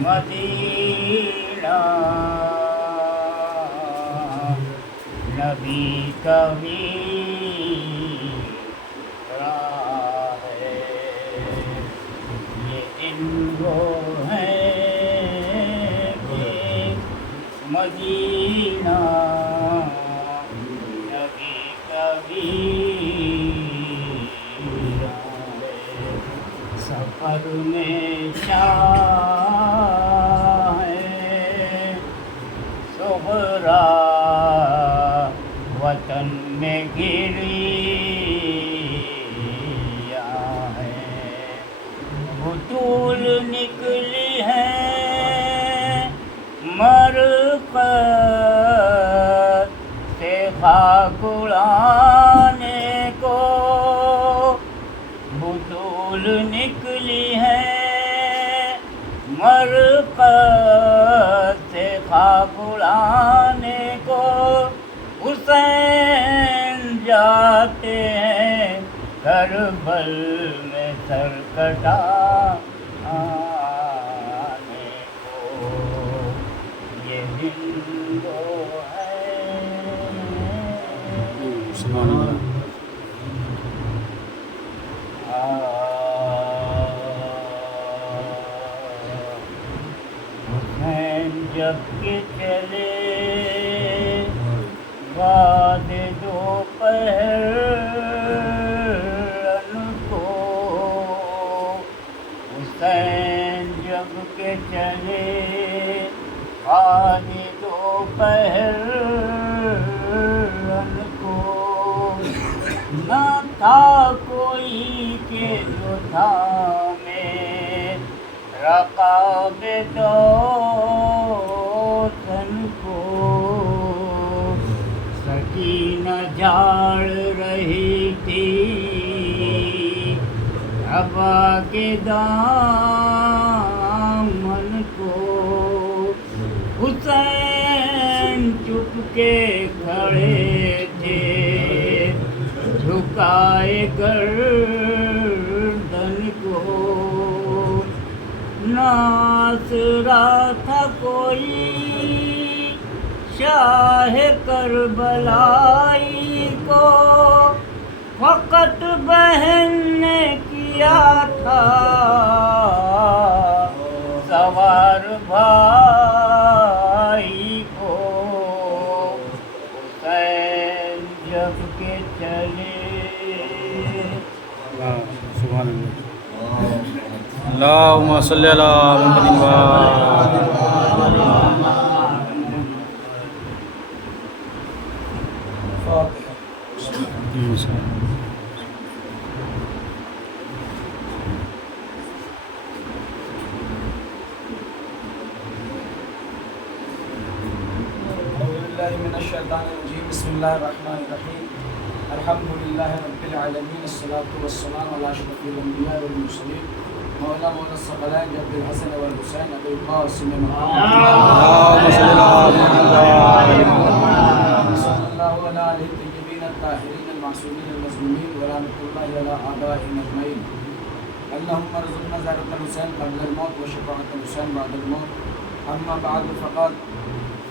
مدینہ نبی کبھی ہے یہ ان وہ ہیں کہ مدینہ نبی کبھی سفر میں شاہ صغرا وطن میں گریا ہے بطول نکلی ہے مرقد سے خاک اڑانے کو بطول نکلی ہے مرقد سے خاک اڑانے کو حسین جاتے ہیں کربل میں سر کٹانے کو یہ ہندو ہے سبحان اللہ۔ حسین جب کہ چلے بعد دوپہر کو حسین جب کہ چلے بعد دوپہر کو نہ تھا کوئی کہ جو تھامے رقاب دوستن کو سکینہ جھاڑ رہی تھی ابا کے دامن کو حسین چپ کے کھڑے تھے جھکائے گردن کو ناصرہ تھا کوئی شاہ کربلائی کو فقط بہن نے کیا تھا سوار بھائی کو حسین جب کہ چلے سبحان اللہ۔ اللہم صلی علی محمد من الشیطان الرجیم بسم اللہ الرحمن الرحیم الحمد للہ رب العالمین الصلاۃ والسلام علی اشرف الانبیاء والمرسلین مولا الثقلین جد الحسن والحسین ابی القاسم اللہم صلی اللہ علیہ الطیبین الطاہرین المعصومین المظلومین ورحمۃ اللہ علی آبائہم اجمعین اللہم ارزقنا زیارت الحسین قبل الموت وشفاعۃ الحسین بعد الموت اما بعد فقط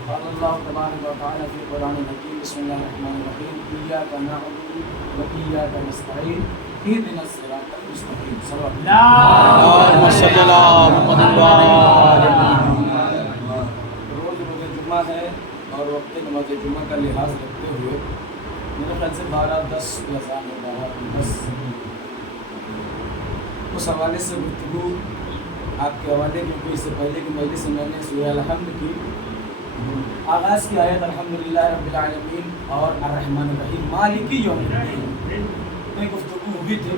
قال الله تبارك وتعالى في القرآن الحكيم بسم الله الرحمن الرحيم إياك نعبد وإياك نستعين اهدنا الصراط المستقيم صلى الله اللہم صلی علی محمد روز جمعہ ہے اور وقت نماز جمعہ کا لحاظ رکھتے ہوئے میرے خیال سے 12:10 اذان ہے 12:10 اس حوالے سے گفتگو آپ کے حوالے کیونکہ اس سے پہلے کی مجلس میں نے سورہ الحمد کی آغاز کی آیت الحمدللہ رب العالمین اور الرحمن الرحیم مالکی یوم الدین میں گفتگو ہوئی تھی۔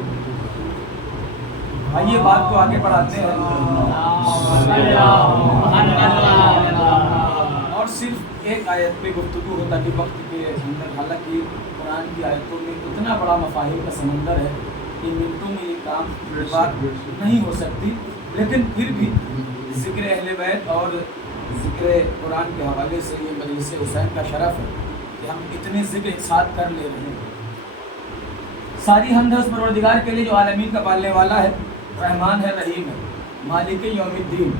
آئیے بات کو آگے بڑھاتے ہیں اور صرف ایک آیت پہ گفتگو ہو تاکہ وقت کے اندر، حالانکہ قرآن کی آیتوں میں اتنا بڑا مفاہیم کا سمندر ہے کہ منٹوں میں یہ کام بات نہیں ہو سکتی، لیکن پھر بھی ذکر اہل بیت اور ذکر قرآن کے حوالے سے یہ مجلس حسین کا شرف ہے کہ ہم اتنے ذکر ایک ساتھ کر لے رہے ہیں۔ ساری حمد اس پروردگار کے لیے جو عالمین کا پالنے والا ہے، رحمان ہے، رحیم ہے، مالک یوم الدین۔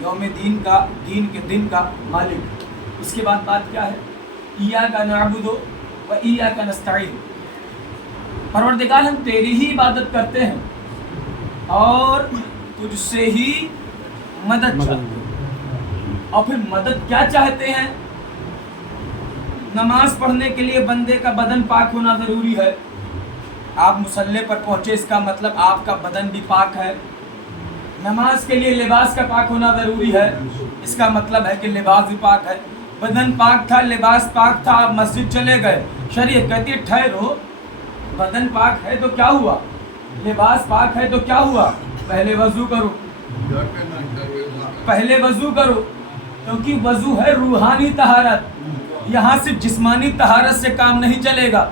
یوم دین کے دن کا مالک. اس کے بعد بات کیا ہے؟ ایاک نعبد و ایاک نستعین. پروردگار ہم تیری ہی عبادت کرتے ہیں اور تجھ سے ہی مدد چاہتے ہیں. اور پھر مدد کیا چاہتے ہیں؟ نماز پڑھنے کے لیے بندے کا بدن پاک ہونا ضروری ہے. آپ مصلی پر پہنچے اس کا مطلب آپ کا بدن بھی پاک ہے. نماز کے لیے لباس کا پاک ہونا ضروری ہے، اس کا مطلب ہے کہ لباس بھی پاک ہے. بدن پاک تھا، لباس پاک تھا، آپ مسجد چلے گئے. شریعت کہتی ہے ٹھہرو، بدن پاک ہے تو کیا ہوا، لباس پاک ہے تو کیا ہوا، پہلے وضو کرو، پہلے وضو کرو، کیونکہ وضو ہے روحانی طہارت. یہاں صرف جسمانی طہارت سے کام نہیں چلے گا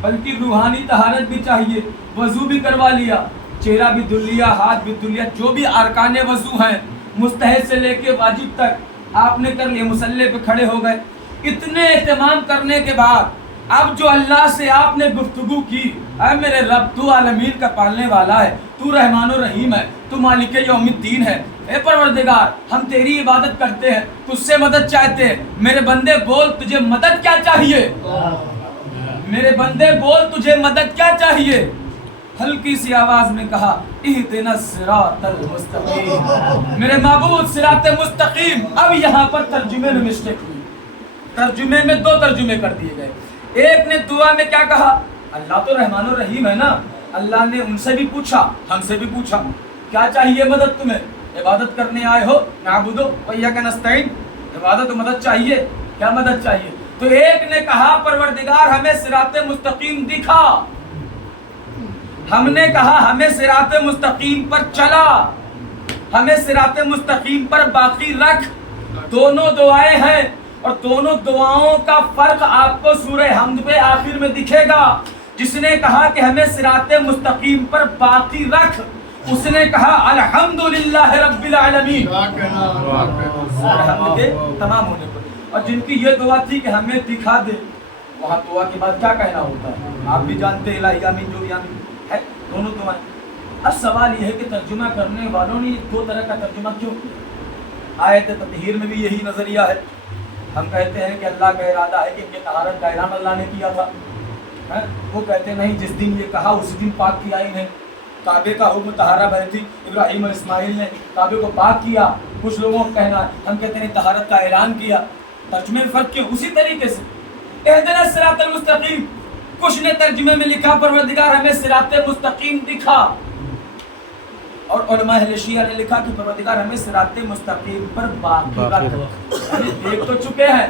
بلکہ روحانی طہارت بھی چاہیے. وضو بھی کروا لیا، چہرہ بھی دھل لیا، ہاتھ بھی دھل لیا، جو بھی ارکان وضو ہیں مستحب سے لے کے واجب تک آپ نے کر لیے. مصلی پہ کھڑے ہو گئے. اتنے اہتمام کرنے کے بعد اب جو اللہ سے آپ نے گفتگو کی، اے میرے رب تو عالمین کا پالنے والا ہے، تو رحمان و رحیم ہے، تو مالک یوم الدین ہے. اے پروردگار ہم تیری عبادت کرتے ہیں، تجھ سے مدد چاہتے ہیں. میرے بندے بول تجھے مدد کیا چاہیے، میرے بندے بول تجھے مدد کیا چاہیے. ہلکی سی آواز میں کہا اہدنا الصراط المستقیم، میرے معبود صراط مستقیم. اب یہاں پر ترجمے میں مسٹیک ہوئی. ترجمے میں دو ترجمے کر دیے گئے. ایک نے دعا میں کیا کہا، اللہ تو رحمان و رحیم ہے نا. اللہ نے ان سے بھی پوچھا، ہم سے بھی پوچھا کیا چاہیے مدد تمہیں، عبادت کرنے آئے ہو، نعبد و ایاک نستعین، عبادت و مدد چاہیے، کیا مدد چاہیے. تو ایک نے کہا پروردگار ہمیں صراط مستقیم دکھا. ہم نے کہا ہمیں صراط مستقیم پر چلا، ہمیں صراط مستقیم پر باقی رکھ. دونوں دعائیں ہیں اور دونوں دعاؤں کا فرق آپ کو سورہ حمد پہ آخر میں دکھے گا. جس نے کہا کہ ہمیں صراط مستقیم پر باقی رکھ، اس نے کہا الحمدللہ رب العالمین، حمد کے تمام ہونے پر. اور جن کی یہ دعا تھی کہ ہمیں دکھا دے، وہاں دعا کے بعد کیا کہنا ہوتا ہے آپ بھی جانتے ہیں، الہی آمین جو بھی آمین ہے، دونوں دعائیں. اب سوال یہ ہے کہ ترجمہ کرنے والوں نے دو طرح کا ترجمہ کیوں کیا؟ آیت تطہیر میں بھی یہی نظریہ ہے. ہم کہتے ہیں کہ اللہ کا ارادہ ہے کہ ان کے طہارت کا اعلان اللہ نے کیا تھا. وہ کہتے نہیں، جس دن یہ کہا اسی دن پاک کیا انہیں. کعبے کا حکم طہارہ بیتی، ابراہیم اور اسماعیل نے کعبے کو پاک کیا. کچھ لوگوں کا کہنا ہے، ہم کہتے ہیں طہارت کا اعلان کیا. ترجمے میں فرق کیوں؟ اسی طریقے سے اہدنا الصراط المستقیم، کچھ نے ترجمے میں لکھا پروردگار ہمیں صراط مستقیم دکھا، اور علماء اہل شیعہ نے لکھا کہ پروردگار ہمیں صراط مستقیم پر باقی رکھ. دیکھ تو چکے ہیں،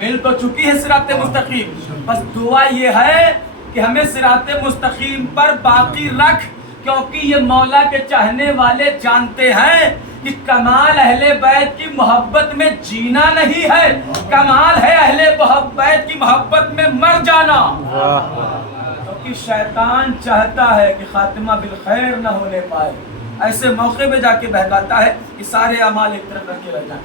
مل تو چکی ہے صراط مستقیم، بس دعا یہ ہے کہ ہمیں صراط مستقیم پر باقی رکھ. کیونکہ یہ مولا کے چاہنے والے جانتے ہیں کہ کمال اہل بیت کی محبت میں جینا نہیں ہے، کمال ہے اہل بیت کی محبت میں مر جانا. کیونکہ شیطان چاہتا ہے کہ خاتمہ بالخیر نہ ہونے پائے. ایسے موقع پہ جا کے بہکاتا ہے کہ سارے اعمال ایک طرف رکھ کے رہ جائیں.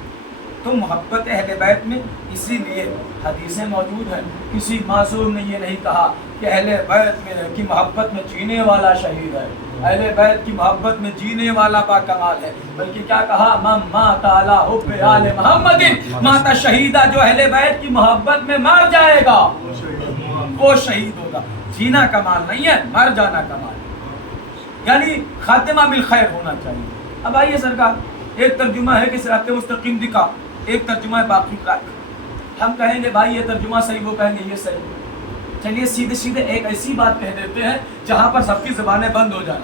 تو محبت اہل بیت میں اسی لیے حدیثیں موجود ہیں. کسی معصوم نے یہ نہیں کہا کہ اہل بیت میں کی محبت میں جینے والا شہید ہے، اہل بیت کی محبت میں جینے والا با کمال ہے، بلکہ کیا کہا، من مات علی حب آل محمد مات شہیدہ، جو اہل بیت کی محبت میں مر جائے گا وہ شہید ہوگا. جینا کمال نہیں ہے، مر جانا کمال ہے، یعنی خاتمہ بالخیر ہونا چاہیے. اب آئیے سرکار، ایک ترجمہ ہے کہ صراط مستقیم دکھا، ایک ترجمہ ہے باقی رکھ. ہم کہیں گے بھائی یہ ترجمہ صحیح، وہ کہیں گے یہ صحیح. چلیے سیدھے سیدھے ایک ایسی بات کہہ دیتے ہیں جہاں پر سب کی زبانیں بند ہو جائیں.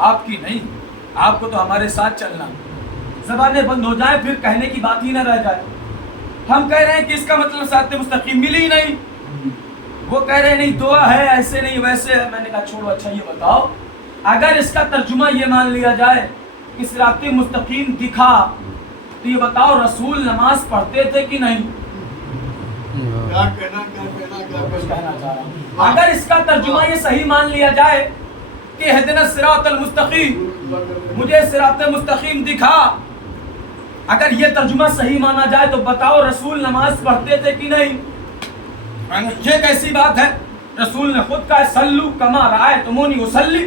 آپ کی نہیں، آپ کو تو ہمارے ساتھ چلنا. زبانیں بند ہو جائیں پھر کہنے کی بات ہی نہ رہ جائے. ہم کہہ رہے ہیں کہ اس کا مطلب صراط مستقیم ملی ہی نہیں، وہ کہہ رہے ہیں نہیں دعا ہے ایسے نہیں ویسے ہے. میں نے کہا چھوڑو، اچھا یہ بتاؤ، اگر اس کا ترجمہ یہ مان لیا جائے کہ صراط مستقیم دکھا، تو یہ بتاؤ رسول نماز پڑھتے تھے کہ نہیں؟ اگر اس کا ترجمہ یہ صحیح مان لیا جائے کہ اہدنا الصراط المستقیم، مجھے صراط مستقیم دکھا، اگر یہ ترجمہ صحیح مانا جائے تو بتاؤ رسول نماز پڑھتے تھے کہ نہیں؟ یہ کیسی بات ہے؟ رسول نے خود کہا سلو کما رأیتمونی اصلی،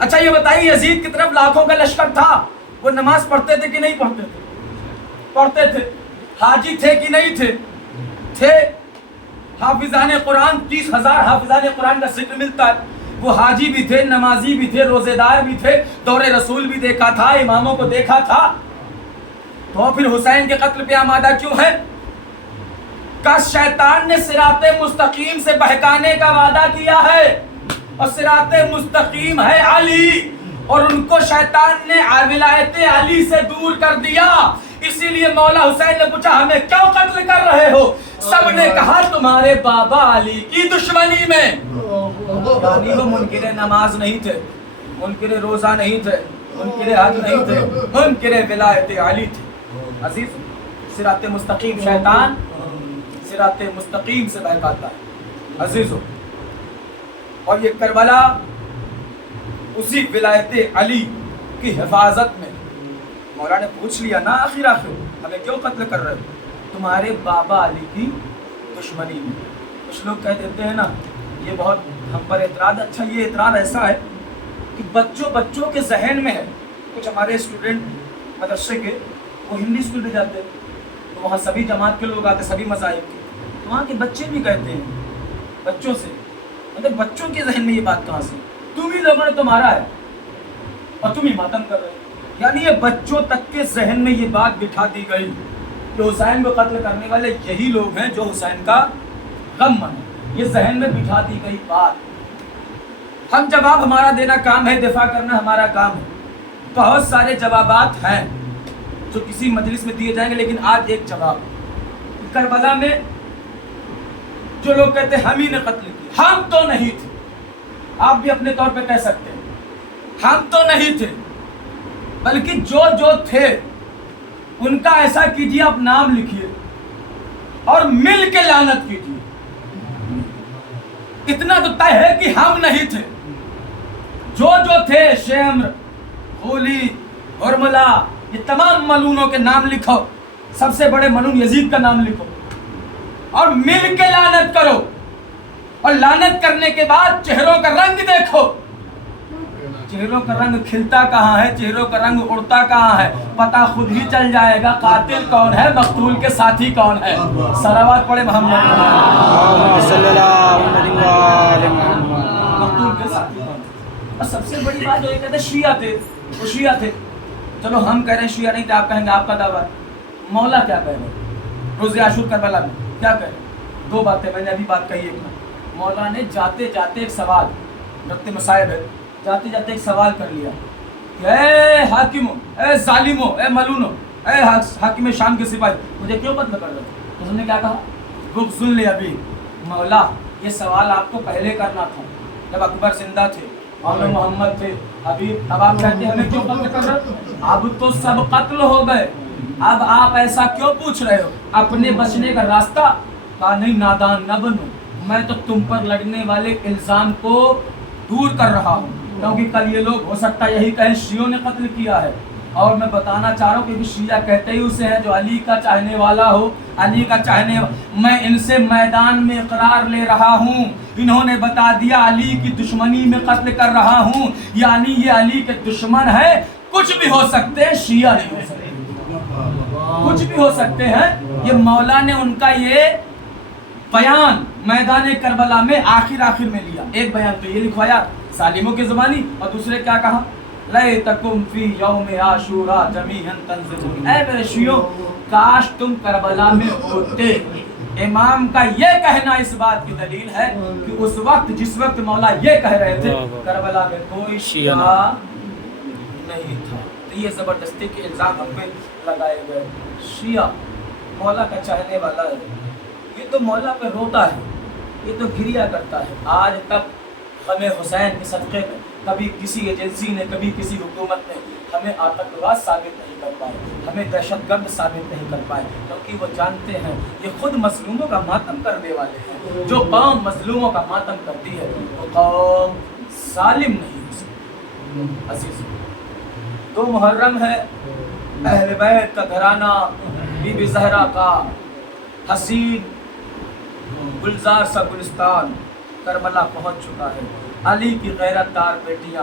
اچھا یہ بتائیے یزید کی طرف لاکھوں کا لشکر تھا، وہ نماز پڑھتے تھے کہ نہیں پڑھتے تھے؟ پڑھتے تھے۔ حاجی تھے کہ نہیں تھے؟ تھے۔ حافظان قرآن 30,000 حافظان قرآن کا ذکر ملتا ہے، وہ حاجی بھی تھے، نمازی بھی تھے، روزے دار بھی تھے، دور رسول بھی دیکھا تھا، اماموں کو دیکھا تھا، تو پھر حسین کے قتل پہ آمادہ کیوں ہے؟ کہ شیطان نے صراط مستقیم سے بہکانے کا وعدہ کیا ہے، اور صراط مستقیم ہے علی، اور ان کو شیطان نے ولایت علی سے دور کر دیا۔ اسی لیے مولا حسین نے پوچھا ہمیں کیوں قتل کر رہے ہو؟ سب نے کہا تمہارے بابا علی کی دشمنی میں۔ یعنی وہ منکر نماز نہیں تھے، منکر روزہ نہیں تھے، منکر حج نہیں تھے، منکر ولایت علی تھے۔ عزیز، صراط مستقیم شیطان صراط مستقیم سے بہکاتا ہے عزیزو، اور یہ کربلا اسی ولایت علی کی حفاظت میں۔ مولا نے پوچھ لیا نا آخر ہمیں کیوں قتل کر رہے ہو؟ تمہارے بابا علی کی دشمنی میں۔ کچھ لوگ کہہ دیتے ہیں نا یہ بہت ہم پر اعتراض، اچھا یہ اعتراض ایسا ہے کہ بچوں کے ذہن میں ہے۔ کچھ ہمارے اسٹوڈنٹ مدرسے کے وہ ہندی اسکول میں جاتے ہیں تو وہاں سبھی جماعت کے لوگ آتے، سبھی مذاہب کے، تو وہاں کے بچے بھی کہتے ہیں بچوں سے، مطلب بچوں کے ذہن میں یہ بات کہاں سے؟ تم ہی لوگوں نے تو مارا ہے اور تم ہی ماتم کر رہے ہو۔ یعنی یہ بچوں تک کے ذہن میں یہ بات بٹھا دی گئی کہ حسین کو قتل کرنے والے یہی لوگ ہیں جو حسین کا غم منائیں۔ یہ ذہن میں بٹھا دی گئی بات۔ ہم جواب ہمارا دینا کام ہے، دفاع کرنا ہمارا کام ہے۔ بہت سارے جوابات ہیں جو کسی مجلس میں دیے جائیں گے، لیکن آج ایک جواب۔ کربلا میں جو لوگ کہتے ہیں ہم ہی نے قتل کیا، ہم تو نہیں تھے۔ آپ بھی اپنے طور پہ کہہ سکتے ہیں ہم تو نہیں تھے، بلکہ جو تھے ان کا ایسا کیجیے، آپ نام لکھیے اور مل کے لعنت کیجیے۔ اتنا تو طے ہے کہ ہم نہیں تھے۔ جو تھے شمر، غولی، ہرملا، یہ تمام ملونوں کے نام لکھو، سب سے بڑے ملون یزید کا نام لکھو اور مل کے لعنت کرو، اور لعنت کرنے کے بعد چہروں کا رنگ دیکھو۔ چہروں کا رنگ کھلتا کہاں ہے، چہروں کا رنگ اڑتا کہاں ہے، پتہ خود ہی چل جائے گا قاتل کون ہے، مقتول کے ساتھی کون ہے۔ صلوات پڑھے محمد صلی اللہ علیہ وسلم۔ مقتول کے ساتھی کون ہے؟ اور سب سے بڑی بات جو یہ کہتے ہیں شیعہ تھے، وہ شیعہ تھے۔ چلو ہم کہہ رہے ہیں شیعہ نہیں تھے، آپ کہیں گے آپ کا دعویٰ ہے۔ مولا کیا کہہ رہے ہیں روز عاشور کربلا میں؟ کیا کہہ رہے ہیں؟ دو باتیں میں نے ابھی بات کہی ہے۔ مولا نے جاتے جاتے ایک سوال، ربط مصائب ہے، جاتے جاتے ایک سوال کر لیا کہ اے حاکموں، اے ظالموں، اے ملونوں، اے حاکم شام کے سپاہی، مجھے کیوں قتل کر رہے ہو؟ اس نے کیا کہا؟ بغض لابی، مولا یہ سوال آپ کو پہلے کرنا تھا جب اکبر زندہ تھے، مولا محمد تھے، اب آپ کہتے ہیں ہمیں کیوں قتل کر رہے ہو؟ اب تو سب قتل ہو گئے، اب آپ ایسا کیوں پوچھ رہے ہو؟ اپنے بچنے کا راستہ؟ کہا نہیں نادان نہ بنو، میں تو تم پر لگنے والے الزام کو دور کر رہا ہوں، کیونکہ کل یہ لوگ ہو سکتا ہے یہی کہیں شیعوں نے قتل کیا ہے، اور میں بتانا چاہ رہا ہوں کہ شیعہ کہتے ہی اسے ہیں جو علی کا چاہنے والا ہو، علی کا چاہنے میں ان سے میدان میں اقرار لے رہا ہوں، انہوں نے بتا دیا علی کی دشمنی میں قتل کر رہا ہوں، یعنی یہ علی کے دشمن ہے، کچھ بھی ہو سکتے ہیں، شیعہ نہیں ہو سکتے، کچھ بھی ہو سکتے ہیں۔ یہ مولا نے ان کا یہ بیان میدان کربلا میں آخر میں لیا، ایک بیان تو یہ لکھوایا ظالموں کی زبانی، اور دوسرے کیا کہا؟ لیتکم فی یوم عاشوراء جمیعا تنظرون، اے میرے شیعوں کاش تم کربلا میں ہوتے۔ امام کا یہ کہنا اس بات کی دلیل ہے کہ اس وقت جس وقت مولا یہ کہہ رہے تھے کربلا میں کوئی شیعہ نہیں تھا، تو یہ زبردستی کے الزام ہم پہ لگائے گئے۔ شیعہ مولا کا چاہنے والا ہے، یہ تو مولا پہ روتا ہے، یہ تو گریا کرتا ہے۔ آج تک ہمیں حسین کے صدقے میں کبھی کسی ایجنسی نے، کبھی کسی حکومت نے ہمیں آتنکواد ثابت نہیں کر پائے، ہمیں دہشت گرد ثابت نہیں کر پائے، کیونکہ وہ جانتے ہیں یہ خود مظلوموں کا ماتم کرنے والے ہیں۔ جو قوم مظلوموں کا ماتم کرتی ہے وہ قوم ظالم نہیں ہو سکتی۔ عزیز، 2 محرم ہے، اہل بیت کا گھرانہ بی بی زہرا کا حسین گلزار سا گلستان کربلا پہنچ چکا ہے۔ علی کی غیرت دار بیٹیاں